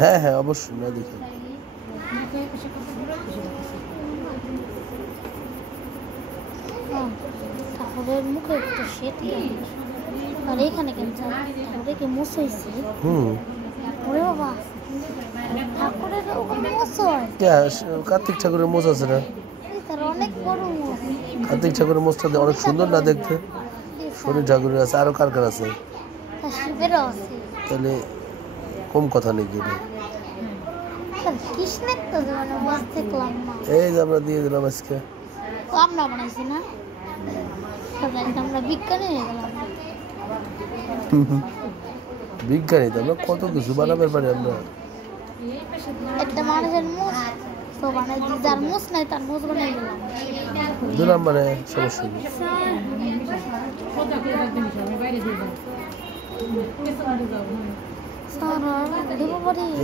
হ্যাঁ হ্যাঁ অবশ্যই না দেখি ঠাকুরের মুখে একটা শেট আর এখানে কেন ঠাকুরকে মোছ হয়েছে। ওরে বাবা ঠাকুরের ওখানে মোছ হয়? কার্তিক ঠাকুরের মোছ আছে না? অনেক বড় মোছ। কার্তিক ঠাকুরের মোছটা অনেক সুন্দর না দেখতে? শনি ঠাকুরের আছে, আরো কার কার আছে? শিবেরও আছে। তাহলে কম কথা নাকি? কৃষ্ণের তো মোছ দেখলাম না। এই যে আমরা দিয়ে দিলাম আজকে। আমরা বানাইছি না, আমরা বিজ্ঞানী হয়ে গেলাম। বিজ্ঞানী তো আমরা কত কিছু বানাবার পারি। আমরা একটা মানুষের মুখ তো বানাই দিই, যার মুখ নাই তার মুখ বানাই দিলাম মানে সমস্যা নেই।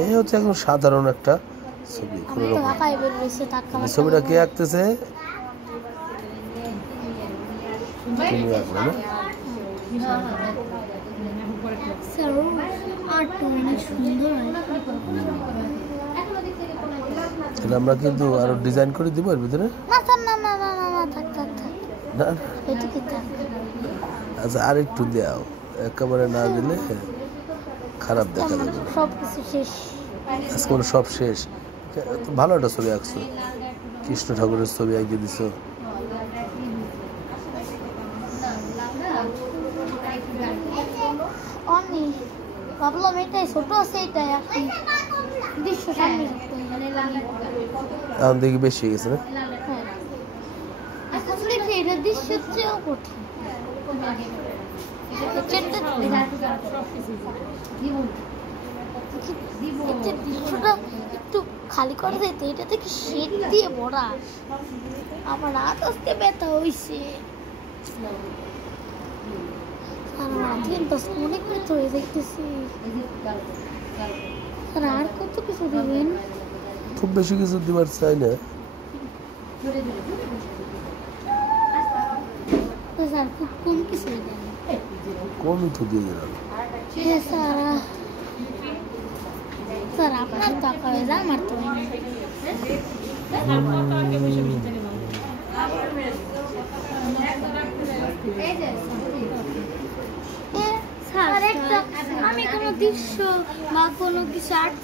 এই হচ্ছে একদম সাধারণ একটা ছবি। ছবিটা কে আঁকতেছে? তুমি আঁকবে না? আমরা কিন্তু আরো ডিজাইন করে দিব এর ভিতরে। আচ্ছা আর একটু দাও, একেবারে না দিলে খারাপ দেখা যাবে। আজকে সব শেষ। ভালো একটা ছবি আঁকছো, কৃষ্ণ ঠাকুরের ছবি আঁকিয়ে দিছো। ভাবলাম এটাই ছোট আছে, এটাই দৃশ্য সামনে এখন দেখি বেশি হয়ে গেছে না? এটা দৃশ্যের চেয়েও কঠিন। দৃশ্যটা একটু খালি করে যেত, এটা থেকে শেড দিয়ে ভরা। আমার হাত আজকে ব্যথা হয়েছে, অনেক ব্যথা হয়ে যাইতেছি। আর কত কিছু দেবেন? খুব বেশি কিছু দিবার চাই না। খুব কম কিছু কমই তো দিয়ে দিলাম। স্যার আপনার টাকা হয়ে যায়, আমার তো আমি কোনো দৃশ্য বা কোনো কিছু আর্ট